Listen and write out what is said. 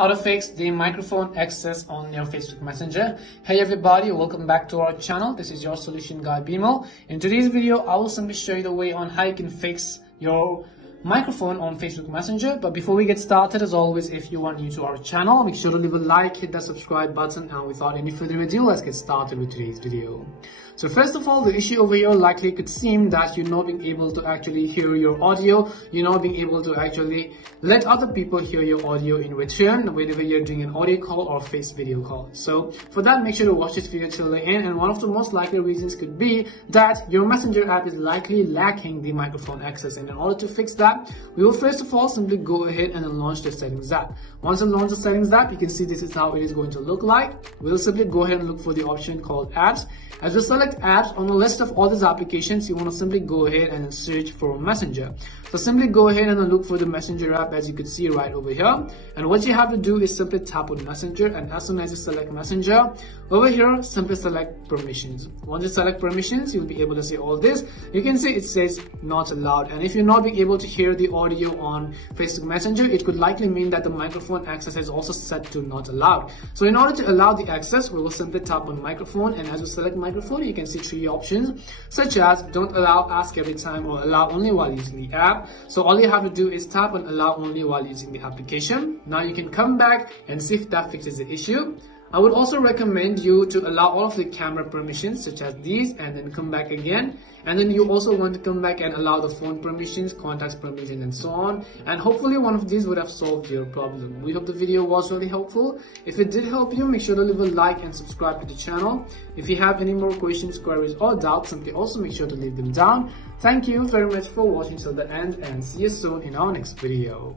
How to fix the microphone access on your Facebook Messenger. Hey everybody, welcome back to our channel. This is your solution guy Bimal. In today's video, I will simply show you the way on how you can fix your microphone on Facebook Messenger. But before we get started, as always, if you are new to our channel, make sure to leave a like, hit that subscribe button, and without any further ado, let's get started with today's video. So first of all, the issue over here likely could seem that you're not being able to actually hear your audio. You're not being able to actually let other people hear your audio in return whenever you're doing an audio call or face video call. So for that, make sure to watch this video till the end. And one of the most likely reasons could be that your Messenger app is likely lacking the microphone access. And in order to fix that, we will first of all simply go ahead and launch the settings app. Once you launch the settings app, you can see this is how it is going to look like. We'll simply go ahead and look for the option called apps. As we select apps on the list of all these applications, you want to simply go ahead and search for Messenger. So simply go ahead and look for the Messenger app, as you can see right over here. And what you have to do is simply tap on Messenger, and as soon as you select Messenger, over here simply select permissions. Once you select permissions, you'll be able to see all this. You can see it says not allowed, and if you're not being able to hear the audio on Facebook Messenger, it could likely mean that the microphone access is also set to not allowed. So in order to allow the access, we will simply tap on microphone, and as we select microphone, you can see three options such as don't allow, ask every time, or allow only while using the app. So all you have to do is tap on allow only while using the application. Now you can come back and see if that fixes the issue. I would also recommend you to allow all of the camera permissions such as these, and then come back again. And then you also want to come back and allow the phone permissions, contacts permissions, and so on. And hopefully one of these would have solved your problem. We hope the video was really helpful. If it did help you, make sure to leave a like and subscribe to the channel. If you have any more questions, queries, or doubts, simply also make sure to leave them down. Thank you very much for watching till the end, and see you soon in our next video.